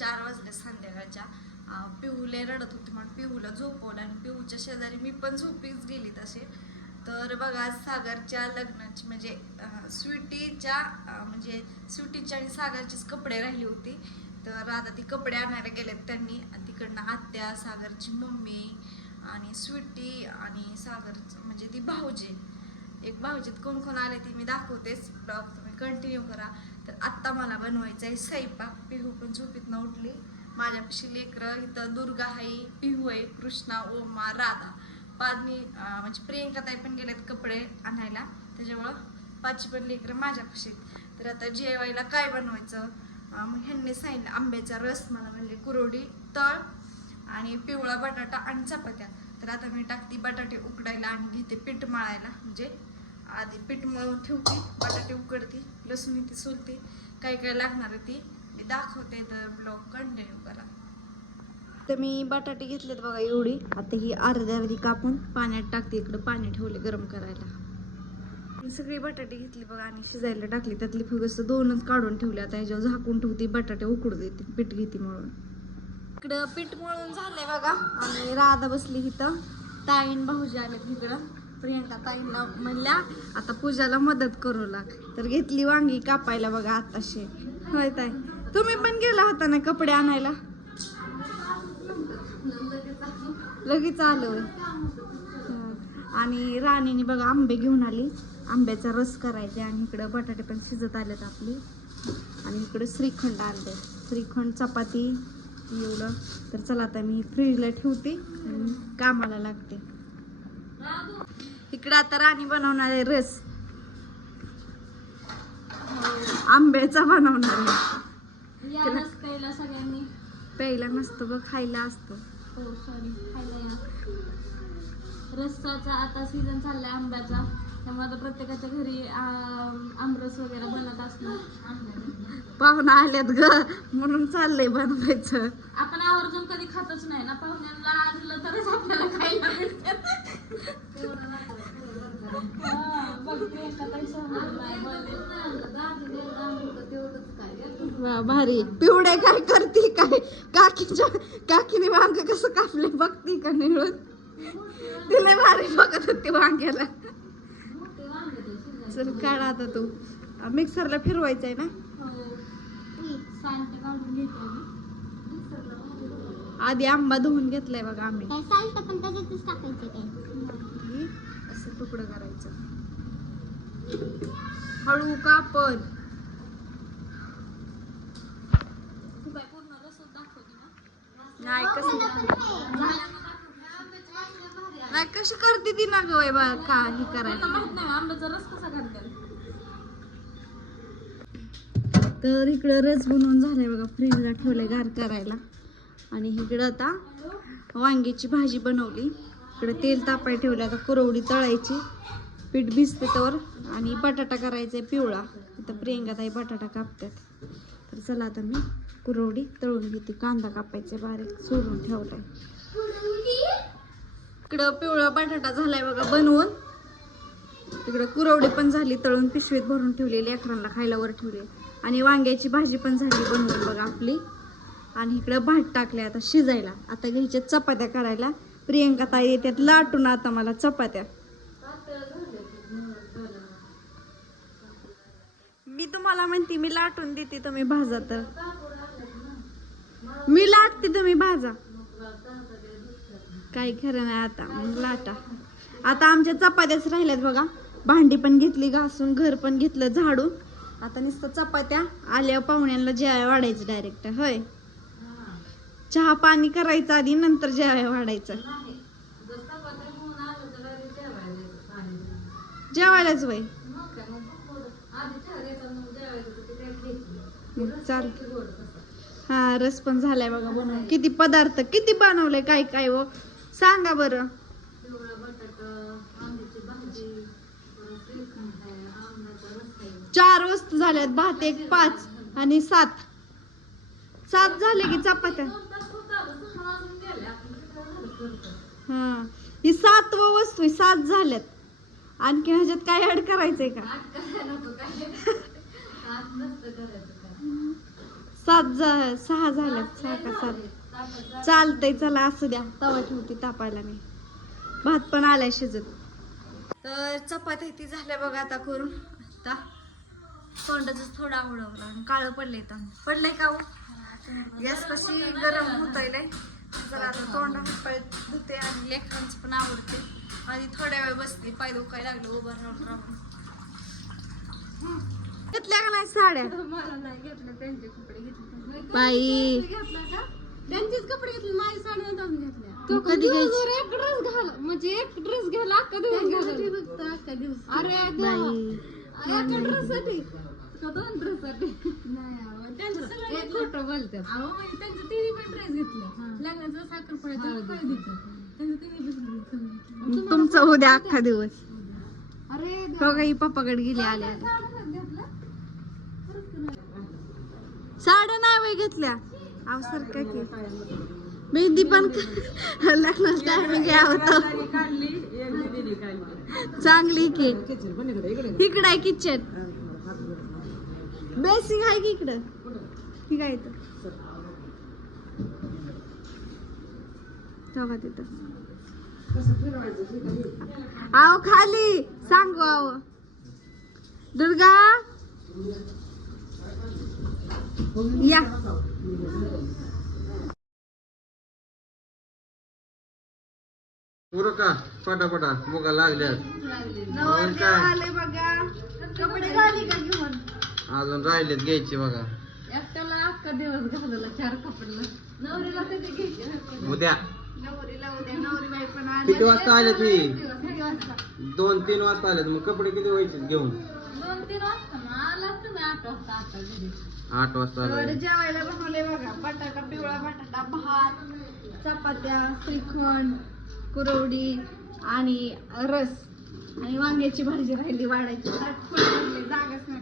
चार वाजले संध्याकाळच्या. अं, पिहूला रडत होती म्हणून पिहूला झोपवलं आणि पिहूच्या शेजारी मी पण झोपीच गेली तसे तर बघा सागरच्या लग्नाची म्हणजे स्वीटीच्या म्हणजे स्वीटीच्या आणि सागरचीच कपडे राहिली होती. तर आता ती कपडे आणायला गेलेत त्यांनी. तिकडनं आत्या सागरची मम्मी आणि स्वीटी आणि सागरचं म्हणजे ती भाऊजी. एक भाऊजीत कोण कोण आले ती मी दाखवतेच. ब्लॉग तुम्ही कंटिन्यू करा. तर आत्ता मला बनवायचं आहे स्वयंपाक पिहू पण झोपीत उठली. माझ्यापाशी लेकरं इथं दुर्गा आहे पिहू आहे कृष्णा ओमा राधा. पाचनी म्हणजे प्रियंका ताई पण गेल्यात कपडे आणायला. त्याच्यामुळं पाचची पण लेकरं माझ्यापाशी तर आता जेवायला काय बनवायचं? मग ह्यांनी सांगितलं आंब्याचा रस मला म्हणले कुरोडी तळ आणि पिवळा बटाटा आणि चपात्या. तर आता मी टाकते बटाटे उकडायला आणि घेते पीठ मळायला म्हणजे आधी पीठ मळून ठेवते बटाटे उकडते लसूण इथे सोलते काय काय लागणार आहे ती मी दाखवते. तर ब्लॉग कंटिन्यू करा. तर मी बटाटे घेतलेत बघा एवढी. आता ही अर्धी अर्धी कापून पाण्यात टाकते. इकडं पाणी ठेवले गरम करायला. मी सगळी बटाटे घेतली बघा आणि शिजायला टाकली. त्यातली फक्त दोनच काढून ठेवले. आता ह्याच्यावर झाकून ठेवते बटाटे उकडू देते पीठ घेते म्हणून इकडं पीठ मळून झालंय बघा. आणि राधा बसली इथं. ताईन भाऊजी आलेत इकडं. प्रियंका ताईंना म्हणल्या आता पूजाला मदत करू लाग. तर घेतली वांगी कापायला बघा आताशे. होय ताई. तुम्ही पण गेला होता ना कपडे आणायला? लगेच आलो. आणि राणीने बघा आंबे घेऊन आली. आंब्याचा रस करायचा आणि इकडं बटाटे पण शिजत आलेत आपली. आणि इकडं श्रीखंड आणले श्रीखंड चपाती एवढं. तर चला आता मी फ्रीजला ठेवते आणि कामाला लागते. इकडं आता राणी बनवणार आहे रस. आंब्याचा बनवणार आहे. सगळ्यांनी. प्यायला नसतो बघ खायला असतो. हो रस्साचा आता सीझन चाललाय आंब्याचा. त्यामुळे आता प्रत्येकाच्या घरी आम, आमरस वगैरे बनत असणार. पाहुणा आल्यात ग. म्हणून चाललंय बनवायचं. आपण आवर्जून कधी खातच नाही ना पाहुण्यांना आणलं तरच आपल्याला खायला मिळतं बघ प्रियंका ताई भारी. पिवडे काय करते काय? काकीच्या काकीने वांग कसं कापले बघती का निळून तिला भारी बघत होती वांग्याला. चल काढ आता तू. मिक्सरला फिरवायचं आहे ना. आधी आंबा धुवून घेतलाय बघा आम्ही. असं तुकडं करायचं. हळू कापण तू काय पूर्ण रसच दाखवते ना नाही कसं? नाही कशी करते ती ना ग बा का हे करायला? माहीत नाही आंब्याचा रस कसा घालतात तर इकडं रस बनवून झालाय बघा फ्रीजला ठेवलंय गार करायला. आणि इकडं आता वांग्याची भाजी बनवली. इकडे तेल तापाय ठेवलं आता कुरवडी तळायची. पीठ भिजते तर आणि बटाटा करायचा आहे पिवळा. आता प्रियंका ताई बटाटा कापतात. तर चला आता मी कुरवडी तळून घेते. कांदा कापायचे बारीक सोडून ठेवलाय. इकडं पिवळा बटाटा झालाय बघा बनवून. तिकडं कुरवडी पण झाली तळून पिशवीत भरून ठेवलेली लेकरांना खायला वर ठेवली आणि वांग्याची भाजी पण झाली बनवून बघा आपली. आणि इकडं भात टाकले आता शिजायला. आता घ्यायच्या चपात्या करायला. प्रियंका ताई येतात लाटून आता मला चपात्या. मी तुम्हाला म्हणते मी लाटून देते तुम्ही भाजा तर. मी लाटते तुम्ही भाजा. काही खरं नाही आता मग लाटा. आता आमच्या चपात्याच राहिल्यात बघा. भांडी पण घेतली घासून घर पण घेतलं झाडून. आता नुसतं चपात्या आल्या पाहुण्यांना जेवाय वाढायचं डायरेक्ट होय. चहा पाणी करायचं आधी नंतर जेवाय वाढायचं. जेवायलाच वय. चाल. हा रस पण झालाय बघा बनवून किती पदार्थ किती बनवले काय काय व सांगा बरं. चार वस्तू झाल्यात भात एक पाच आणि सात. सात झाले की चपात्या? हा. ही सातवा वस्तू सात झाल्यात. आणखी ह्याच्यात काय ऍड करायचंय का? सात जा सहा झाल्यात सहा का सात? चालतंय चला असू द्या. तवा ठेवते तापायला मी. भात पण आलाय शिजत. तर चपात्या ती झाल्या बघा आता करून. आता तोंडाच थोडं आवडवलं काळं पडलंय तर पडलंय का हो? गॅस कशी गरम लय. जरा तोंड धुते आणि लेकरांचं पण आवडते. आधी थोड्या वेळ बसते पाय दुखायला लागलं उभं राहून राहून. घेतल्या का नाही साड्या? मला नाही घेतलं त्यांचे कपडे घेतले. बाई. त्यांचेच कपडे घेतले माझी साडी नाही अजून घेतल्या. तू कधी एक ड्रेस घाल म्हणजे एक ड्रेस घ्यायला अख्खा दिवस फक्त अख्खा दिवस. अरे एका ड्रेस साठी. दोन ड्रेस साठी? नाही त्यांचं सगळं खोटं बोलतात अहो म्हणजे त्यांचं तिन्ही पण ड्रेस घेतलं. लग्नाचं साखरपुड्याचं हळदीचं त्यांचं तिन्ही पण घेतलं. तुमचं उद्या अख्खा दिवस. अरे हो काही पप्पाकडे गेले आले आले साडं घेतलं? साड्या नाही घेतल्या. अवसर काय की. मेहंदी पण लग्नाचं टायमिंग होतं. चांगली की? इकडं आहे किचन बेसिंग आहे की इकडं? ठीक आहे इथं. तिथं. आव खाली. सांगू आव दुर्गा? या. पुरं का? पटापटा. मुगा लागल्यात. बघा. कपडे झाले का घेऊन? अजून राहिलेत घ्यायचे बघा. एकट्याला अख्खा दिवस घालवला चार नवरीला कधी घ्यायचे? उद्या. नवरीला उद्या. नवरी बाई पण आली किती वाजता आले तुम्ही किती वाजता? दोन तीन वाजता आलेत मग कपडे किती व्हायचे घेऊन? दोन तीन वाजता मग आला तुम्ही आठ वाजता आता घरी. आठ वाजता एवढं आले जेवायला बनवले बघा. बटाटा पिवळा बटाटा भात चपात्या श्रीखंड कुरवडी आणि रस. आणि वांग्याची भाजी राहिली वाढायची. ताट फुल भरले, जागाच नाही.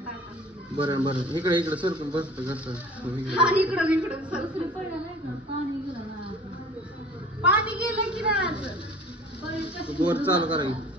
बरं बरं. इकडे इकडे सरकून बसतो कसं इकडं इकडं. पाणी गेलं की नाही बोर चालू करायची